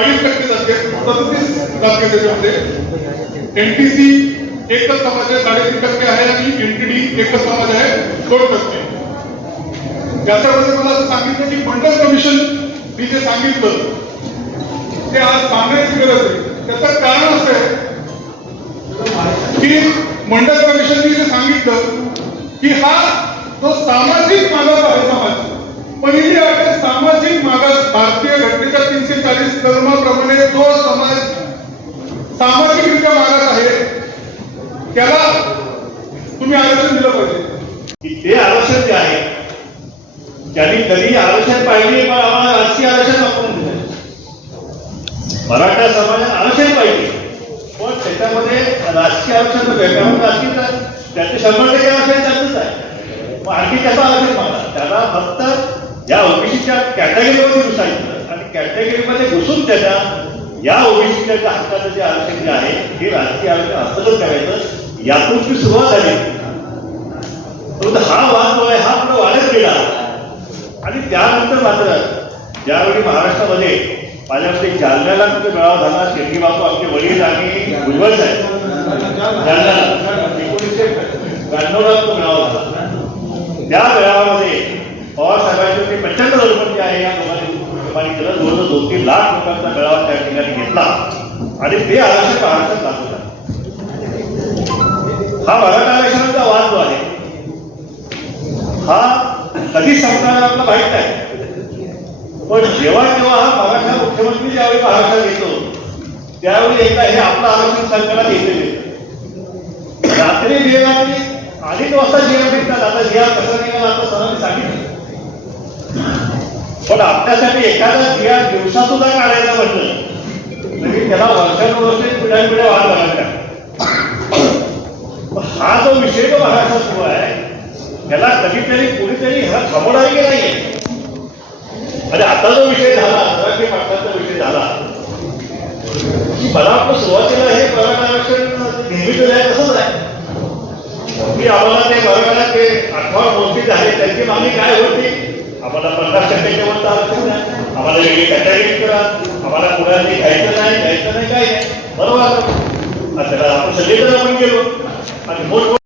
अडीच टक्के जाती सदतीस जाती त्याच्यामध्ये. एनटीसी एकच समाज आहे साडेतीन टक्के आहे आणि एनटीडी एकच समाज आहे दोन टक्के. याच्यामध्ये मला असं सांगितलं की मंडल कमिशन मी जे सांगितलं ते आज सांगण्याची गरज आहे. त्याचं कारण असं आहे की मंडल कमिशननी जे सांगितलं की हा जो सामाजिक मागास आहे त्याला तुम्ही आरक्षण दिलं पाहिजे. की ते आरक्षण जे आहे त्यांनी कधी आरक्षण पाहिजे पण आम्हाला राजकीय आरक्षण वापरून दिलं मराठा समाजात आरक्षण पाहिजे. पण त्याच्यामध्ये राजकीय आरक्षण बॅकग्राऊंड राजकीय त्याचे शंभर टक्के आरक्षण त्यातच आहे. मग आणखी त्याचा आरक्षण मागा त्याला फक्त या ओबीसीच्या कॅटेगरीमध्ये घुसायचं. आणि कॅटेगरीमध्ये घुसून त्याच्या या ओबीसीच्या हक्काचं जे आरक्षण जे आहे हे राजकीय आरक्षण हस्तगत करायचं. यातून ती सुरुवात झाली. परंतु हा वाद जो आहे हा पुढे वाढत गेला. आणि त्यानंतर मात्र ज्यावेळी महाराष्ट्रामध्ये माझ्याकडे जालन्याला कुठे मेळावा झाला शेट्टी बापू आमचे वडील आणि भुजबळ साहेब. जालन्याला. एकोणीसशे ब्याण्णवला तो मेळावा झाला. त्या मेळाव्यामध्ये पवार साहेबांचे ते प्रचंड दडपण जे आहे या लोकांनी केलं. जवळजवळ दोन लाख लोकांचा मेळावा त्या ठिकाणी घेतला. आणि ते आरक्षण आरक्षण लागू झालं हा मराठा आरक्षणाचा वाद जो आहे हा कधी संपणार आपलं माहीत नाही. पण जेव्हा जेव्हा हा मराठा मुख्यमंत्री ज्यावेळी महाराष्ट्रात येतो त्यावेळी एकदा हे आपलं आरक्षण सरकारला घेतलेले रात्री बेरात्री अनेक वाजता जेव्हा भेटतात आता जेव्हा कसं निघाला आता सरांनी सांगितलं. पण आपल्यासाठी एखादा जिया दिवसा सुद्धा काढायला म्हटलं. तरी त्याला वर्षानुवर्षे पिढ्या पिढ्या वाढ लागल्या हा जो विषय जो महाराष्ट्रात सुरू आहे त्याला कधीतरी कुणीतरी हा थांबवणार की नाहीये? आणि आता जो विषय झाला मराठी पाटलाचा विषय झाला की मला आपलं सुरुवातीला हे मराठा आरक्षण नेहमीच आहे तसंच आहे. मी आम्हाला ते मराठा ते आठवा गोष्टी झाले त्यांची मागणी काय होती? आम्हाला पन्नास टक्क्याच्या वरचं आरक्षण आहे आम्हाला वेगळी कॅटेगरी करा. आम्हाला कुणाला घ्यायचं नाही घ्यायचं नाही काय नाही. बरोबर. आता आपण सगळेजण आपण गेलो. आणि मोठ